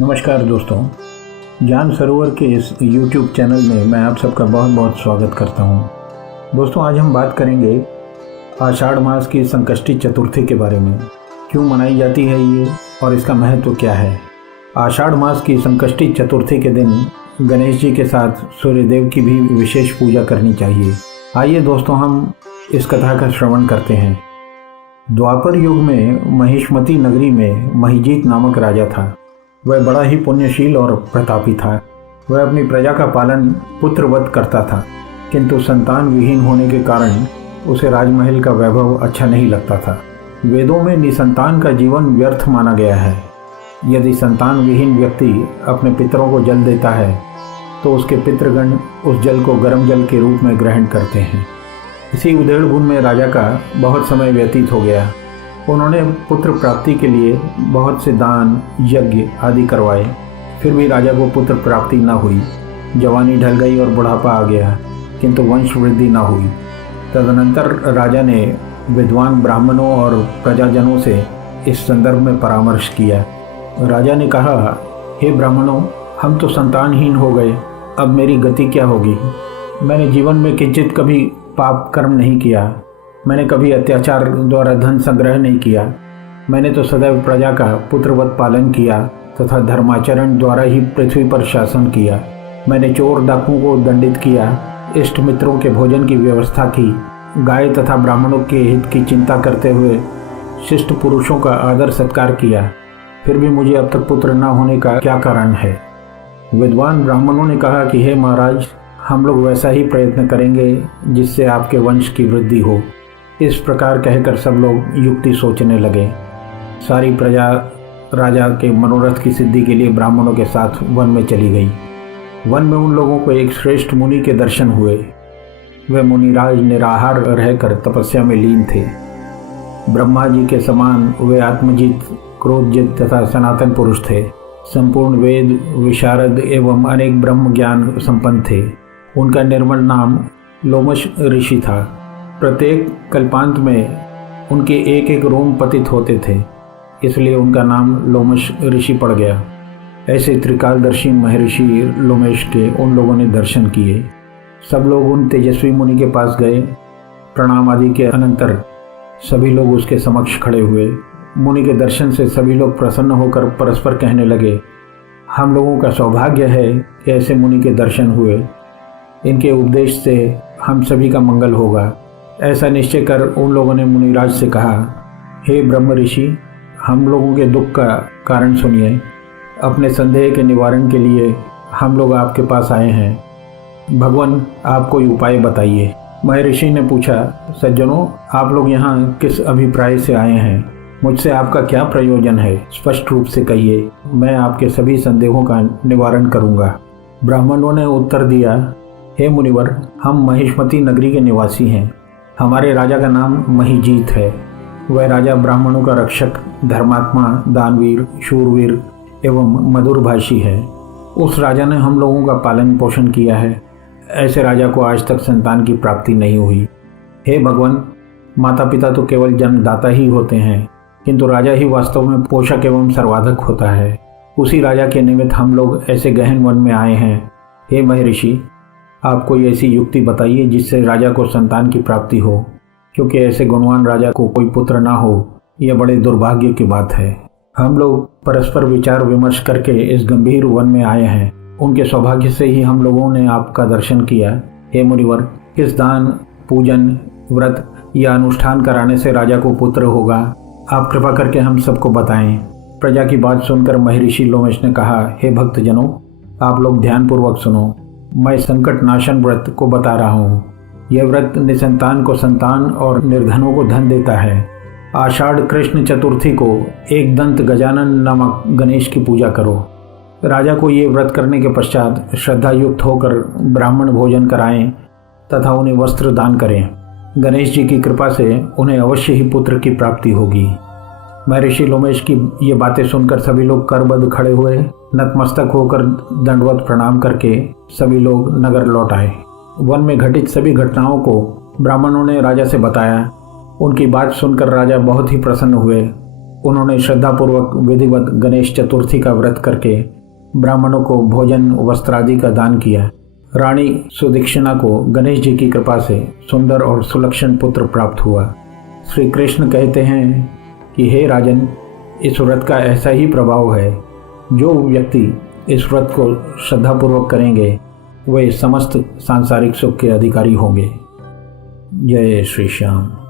नमस्कार दोस्तों, ज्ञान सरोवर के इस YouTube चैनल में मैं आप सबका बहुत बहुत स्वागत करता हूं। दोस्तों, आज हम बात करेंगे आषाढ़ मास की संकष्टी चतुर्थी के बारे में। क्यों मनाई जाती है ये और इसका महत्व क्या है। आषाढ़ मास की संकष्टी चतुर्थी के दिन गणेश जी के साथ सूर्यदेव की भी विशेष पूजा करनी चाहिए। आइए दोस्तों, हम इस कथा का श्रवण करते हैं। द्वापर युग में महिष्मती नगरी में महिजीत नामक राजा था। वह बड़ा ही पुण्यशील और प्रतापी था। वह अपनी प्रजा का पालन पुत्रवत करता था, किंतु संतान विहीन होने के कारण उसे राजमहल का वैभव अच्छा नहीं लगता था। वेदों में निसंतान का जीवन व्यर्थ माना गया है। यदि संतान विहीन व्यक्ति अपने पितरों को जल देता है तो उसके पितृगण उस जल को गर्म जल के रूप में ग्रहण करते हैं। इसी उधेड़-बुन में राजा का बहुत समय व्यतीत हो गया। उन्होंने पुत्र प्राप्ति के लिए बहुत से दान यज्ञ आदि करवाए, फिर भी राजा को पुत्र प्राप्ति न हुई। जवानी ढल गई और बुढ़ापा आ गया, किंतु वंश वृद्धि न हुई। तदनंतर राजा ने विद्वान ब्राह्मणों और प्रजाजनों से इस संदर्भ में परामर्श किया। राजा ने कहा, हे ब्राह्मणों, हम तो संतानहीन हो गए, अब मेरी गति क्या होगी। मैंने जीवन में किंचित कभी पाप कर्म नहीं किया। मैंने कभी अत्याचार द्वारा धन संग्रह नहीं किया। मैंने तो सदैव प्रजा का पुत्रवत पालन किया तथा धर्माचरण द्वारा ही पृथ्वी पर शासन किया। मैंने चोर डाकुओं को दंडित किया, इष्ट मित्रों के भोजन की व्यवस्था की, गाय तथा ब्राह्मणों के हित की चिंता करते हुए शिष्ट पुरुषों का आदर सत्कार किया। फिर भी मुझे अब तक पुत्र न होने का क्या कारण है। विद्वान ब्राह्मणों ने कहा कि हे महाराज, हम लोग वैसा ही प्रयत्न करेंगे जिससे आपके वंश की वृद्धि हो। इस प्रकार कहकर सब लोग युक्ति सोचने लगे। सारी प्रजा राजा के मनोरथ की सिद्धि के लिए ब्राह्मणों के साथ वन में चली गई। वन में उन लोगों को एक श्रेष्ठ मुनि के दर्शन हुए। वे मुनिराज निराहार रहकर तपस्या में लीन थे। ब्रह्मा जी के समान वे आत्मजित, क्रोधजित तथा सनातन पुरुष थे। संपूर्ण वेद विशारद एवं अनेक ब्रह्म ज्ञान संपन्न थे। उनका निर्मल नाम लोमश ऋषि था। प्रत्येक कल्पांत में उनके एक एक रोम पतित होते थे, इसलिए उनका नाम लोमश ऋषि पड़ गया। ऐसे त्रिकालदर्शी महर्षि लोमेश के उन लोगों ने दर्शन किए। सब लोग उन तेजस्वी मुनि के पास गए। प्रणाम आदि के अनंतर सभी लोग उसके समक्ष खड़े हुए। मुनि के दर्शन से सभी लोग प्रसन्न होकर परस्पर कहने लगे, हम लोगों का सौभाग्य है कि ऐसे मुनि के दर्शन हुए। इनके उपदेश से हम सभी का मंगल होगा। ऐसा निश्चय कर उन लोगों ने मुनिराज से कहा, हे ब्रह्म ऋषि, हम लोगों के दुख का कारण सुनिए। अपने संदेह के निवारण के लिए हम लोग आपके पास आए हैं। भगवान, आप कोई उपाय बताइए। महर्षि ने पूछा, सज्जनों, आप लोग यहाँ किस अभिप्राय से आए हैं। मुझसे आपका क्या प्रयोजन है, स्पष्ट रूप से कहिए। मैं आपके सभी संदेहों का निवारण करूँगा। ब्राह्मणों ने उत्तर दिया, हे मुनिवर, हम महिष्मती नगरी के निवासी हैं। हमारे राजा का नाम महिजीत है। वह राजा ब्राह्मणों का रक्षक, धर्मात्मा, दानवीर, शूरवीर एवं मधुरभाषी है। उस राजा ने हम लोगों का पालन पोषण किया है। ऐसे राजा को आज तक संतान की प्राप्ति नहीं हुई। हे भगवान, माता पिता तो केवल जन्मदाता ही होते हैं, किंतु राजा ही वास्तव में पोषक एवं सर्वाधक होता है। उसी राजा के निमित्त हम लोग ऐसे गहन वन में आए हैं। हे महर्षि, आप कोई ऐसी युक्ति बताइए जिससे राजा को संतान की प्राप्ति हो, क्योंकि ऐसे गुणवान राजा को कोई पुत्र ना हो, यह बड़े दुर्भाग्य की बात है। हम लोग परस्पर विचार विमर्श करके इस गंभीर वन में आए हैं। उनके सौभाग्य से ही हम लोगों ने आपका दर्शन किया। हे मुनिवर, किस दान, पूजन, व्रत या अनुष्ठान कराने से राजा को पुत्र होगा, आप कृपा करके हम सबको बताएं। प्रजा की बात सुनकर महर्षि लोमेश ने कहा, हे भक्तजनों, आप लोग ध्यानपूर्वक सुनो। मैं संकट नाशन व्रत को बता रहा हूँ। यह व्रत निसंतान को संतान और निर्धनों को धन देता है। आषाढ़ कृष्ण चतुर्थी को एक दंत गजानन नामक गणेश की पूजा करो। राजा को ये व्रत करने के पश्चात श्रद्धा युक्त होकर ब्राह्मण भोजन कराएं तथा उन्हें वस्त्र दान करें। गणेश जी की कृपा से उन्हें अवश्य ही पुत्र की प्राप्ति होगी। महर्षि लोमेश की ये बातें सुनकर सभी लोग करबद्ध खड़े हुए। नतमस्तक होकर दंडवत प्रणाम करके सभी लोग नगर लौट आए। वन में घटित सभी घटनाओं को ब्राह्मणों ने राजा से बताया। उनकी बात सुनकर राजा बहुत ही प्रसन्न हुए। उन्होंने श्रद्धापूर्वक विधिवत गणेश चतुर्थी का व्रत करके ब्राह्मणों को भोजन वस्त्र आदि का दान किया। रानी सुदीक्षिणा को गणेश जी की कृपा से सुंदर और सुलक्षण पुत्र प्राप्त हुआ। श्री कृष्ण कहते हैं कि हे राजन, इस व्रत का ऐसा ही प्रभाव है, जो व्यक्ति इस व्रत को श्रद्धापूर्वक करेंगे वे समस्त सांसारिक सुख के अधिकारी होंगे। जय श्री श्याम।